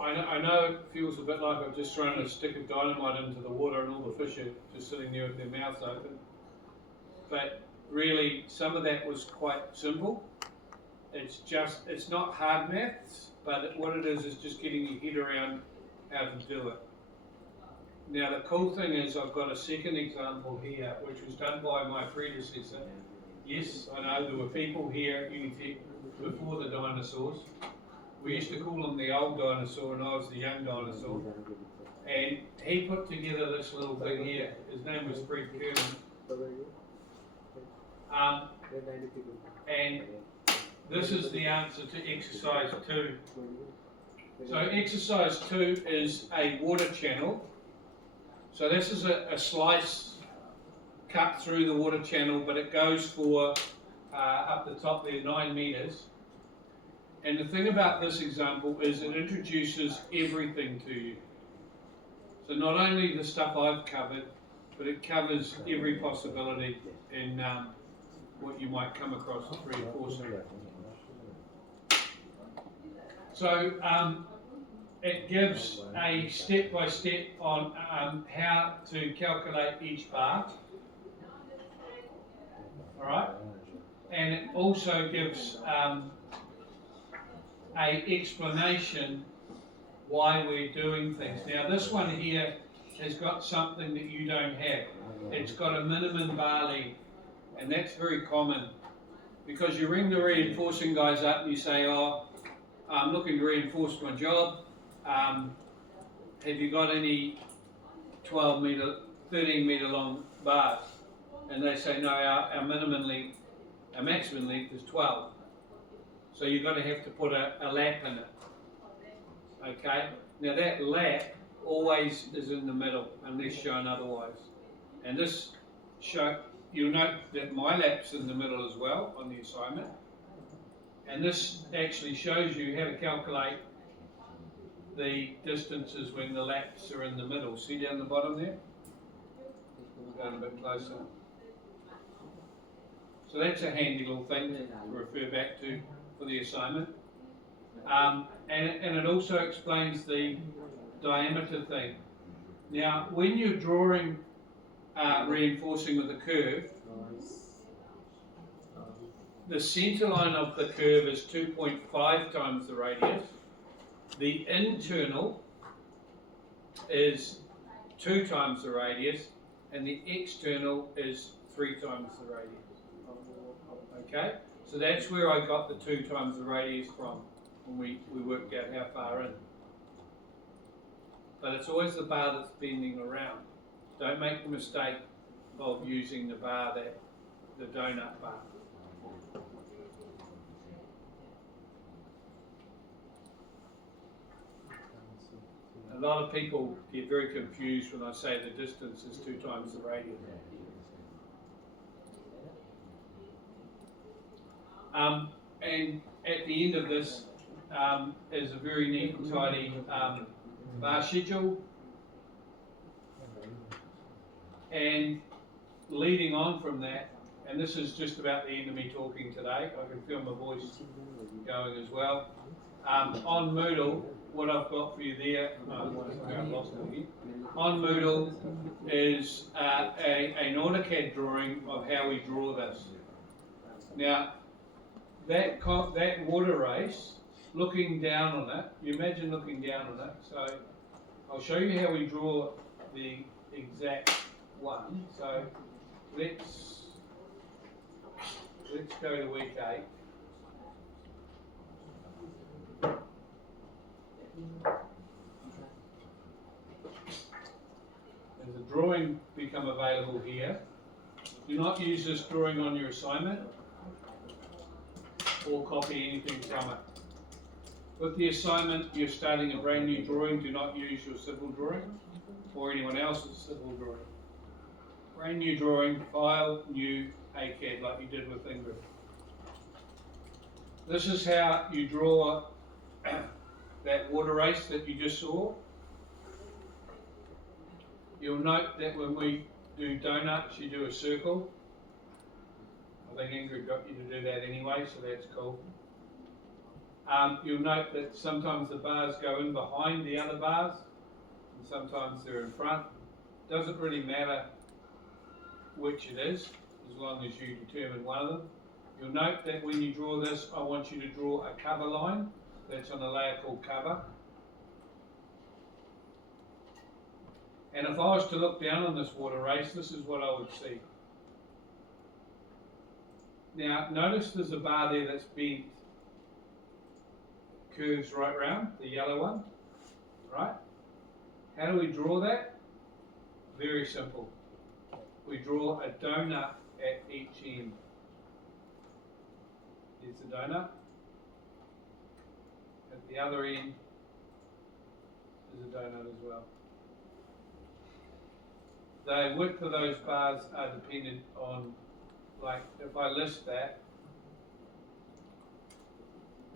I know it feels a bit like I've just thrown a stick of dynamite into the water and all the fish are just sitting there with their mouths open. But really, some of that was quite simple. It's not hard maths, but what it is just getting your head around how to do it. Now the cool thing is I've got a second example here, which was done by my predecessor. Yes, I know there were people here at Unitec before the dinosaurs. We used to call him the old dinosaur and I was the young dinosaur. And he put together this little thing here. His name was Fred Kerman. And this is the answer to exercise 2. So exercise 2 is a water channel. So this is a slice cut through the water channel, but it goes for up the top there 9 metres. And the thing about this example is it introduces everything to you. So not only the stuff I've covered, but it covers every possibility in what you might come across reinforcing. So it gives a step-by-step on how to calculate each bar. All right, and it also gives a explanation why we're doing things. Now this one here has got something that you don't have. It's got a minimum bar length, and that's very common because you ring the reinforcing guys up and you say, oh, I'm looking to reinforce my job. Have you got any 12 metre, 13 metre long bars? And they say, no, our minimum length, our maximum length is 12. So you've got to have to put a lap in it. Okay? Now that lap always is in the middle unless shown otherwise. And this you'll note that my lap's in the middle as well on the assignment. And this actually shows you how to calculate the distances when the laps are in the middle. See down the bottom there? Going a bit closer. So that's a handy little thing to refer back to for the assignment. And it also explains the diameter thing. Now, when you're drawing reinforcing with a curve, the centre line of the curve is 2.5 times the radius. The internal is 2 times the radius, and the external is 3 times the radius. Okay, so that's where I got the 2 times the radius from when we worked out how far in. But it's always the bar that's bending around. Don't make the mistake of using the bar the donut bar. A lot of people get very confused when I say the distance is 2 times the radius. And at the end of this is a very neat and tidy bar schedule. And leading on from that, and this is just about the end of me talking today, I can feel my voice going as well. On Moodle, what I've got for you there, I've lost it again. On Moodle is an AutoCAD drawing of how we draw this. Now, that water race, looking down on it, you imagine looking down on it, so I'll show you how we draw the exact one. So let's go to week 8. There's a drawing become available here. Do not use this drawing on your assignment or copy anything from it. With the assignment, you're starting a brand new drawing. Do not use your civil drawing or anyone else's civil drawing. Brand new drawing, file, new ACAD like you did with Ingrid. This is how you draw that water race that you just saw. You'll note that when we do donuts, you do a circle. I think Ingrid got you to do that anyway, so that's cool. You'll note that sometimes the bars go in behind the other bars, and sometimes they're in front. Doesn't really matter which it is, as long as you determine one of them. You'll note that when you draw this, I want you to draw a cover line that's on a layer called cover. And if I was to look down on this water race, this is what I would see. Now, notice there's a bar there that's bent, curves right round, the yellow one, right? How do we draw that? Very simple. We draw a donut at each end. Here's the donut. At the other end is a donut as well. The width of those bars are dependent on, like, if I list that,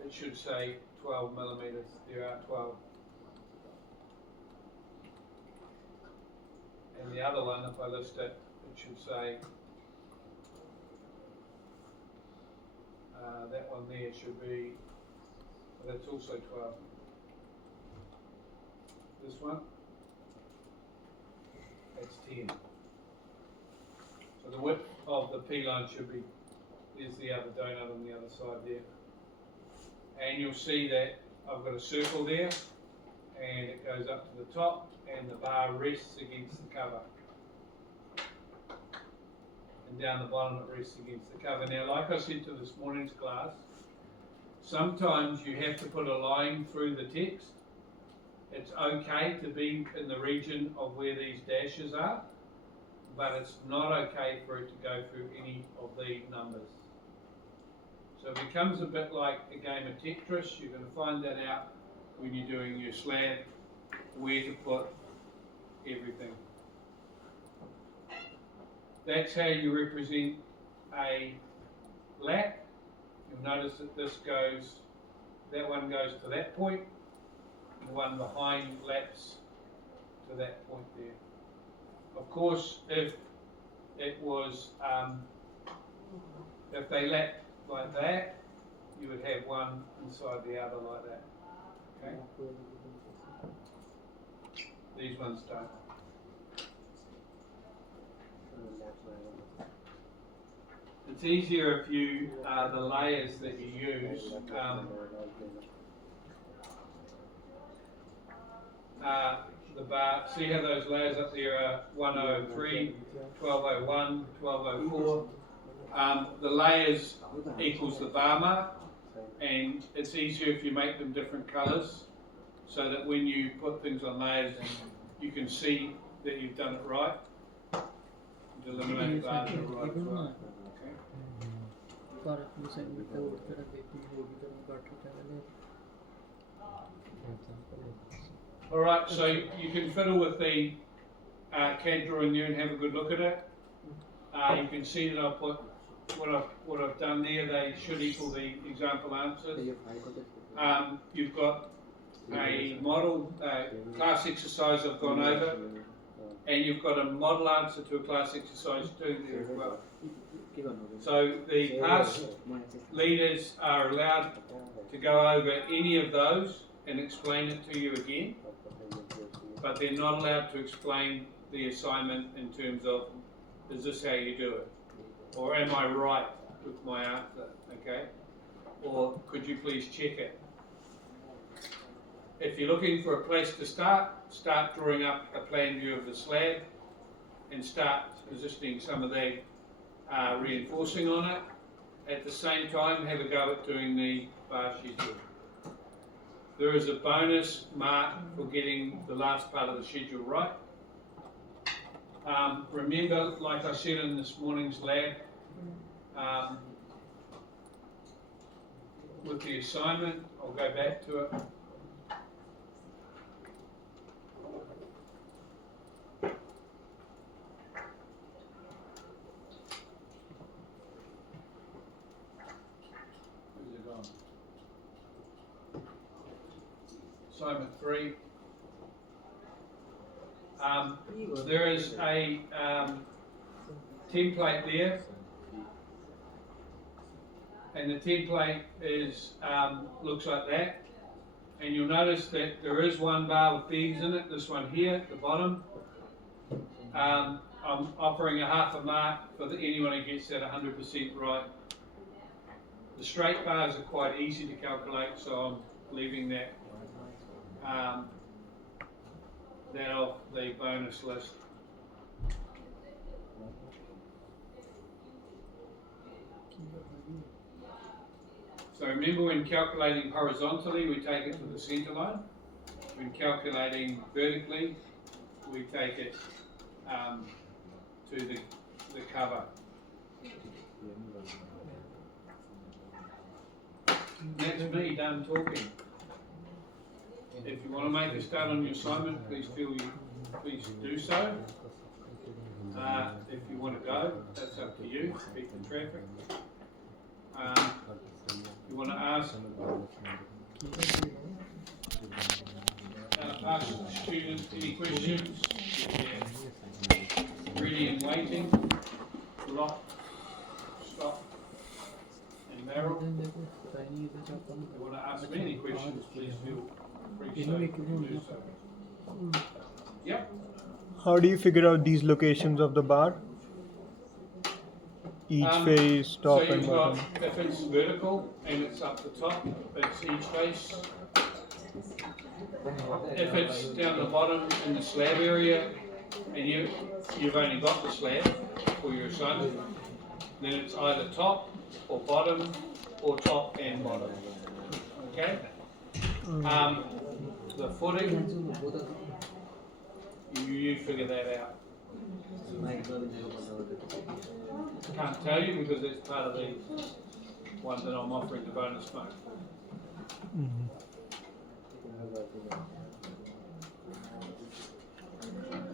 it should say 12 millimeters. There are 12. And the other one, if I list it, it should say, that one there should be, well, that's also 12. This one, that's 10. So the width of the P line should be, there's the other donut on the other side there. And you'll see that I've got a circle there, and it goes up to the top, and the bar rests against the cover. And down the bottom it rests against the cover. Now, like I said to this morning's class, sometimes you have to put a line through the text. It's okay to be in the region of where these dashes are, but it's not okay for it to go through any of the numbers. So it becomes a bit like a game of Tetris. You're going to find that out when you're doing your slab, where to put everything. That's how you represent a lap. You'll notice that this goes, that one goes to that point, and the one behind laps to that point there. Of course, if it was, if they lap like that, you would have one inside the other like that. Okay? These ones don't. It's easier if you, the layers that you use, the bar, see how those layers up there are 103, 1201, 1204. The layers equals the bar mark, and it's easier if you make them different colours, so that when you put things on layers, you can see that you've done it right. Eliminate bars are right as well. Alright, so you can fiddle with the CAD drawing there and have a good look at it. You can see that I've put what I've done there. They should equal the example answers. You've got a model class exercise I've gone over, and you've got a model answer to a class exercise 2 there as well. So the past leaders are allowed to go over any of those and explain it to you again, but they're not allowed to explain the assignment in terms of, is this how you do it? Or am I right with my answer? Okay? Or could you please check it? If you're looking for a place to start drawing up a plan view of the slab and start positioning some of the reinforcing on it. At the same time, have a go at doing the bar schedule. There is a bonus mark for getting the last part of the schedule right. Remember, like I said in this morning's lab, with the assignment, I'll go back to it. Assignment 3. There is a template there, And the template is, looks like that. And you'll notice that there is one bar with beads in it, this one here at the bottom. I'm offering a half a mark for anyone who gets that 100% right. The straight bars are quite easy to calculate, so I'm leaving that that off the bonus list. So remember, when calculating horizontally, we take it to the centre line. When calculating vertically, we take it to the cover. That's me done talking. If you want to make a start on your assignment, please do so. If you want to go, that's up to you. Beat the traffic. You want to ask students any questions? Ready and waiting. Lock, stop, and barrel. If you want to ask me any questions, please feel free to do so. Yep. How do you figure out these locations of the bar? Each face, top so and bottom. If it's vertical and it's up the top, it's each face. If it's down the bottom in the slab area and you've only got the slab for your assignment, then it's either top or bottom or top and bottom. Okay? The footing, you figure that out. Can't tell you because it's part of the one that I'm offering the bonus mark.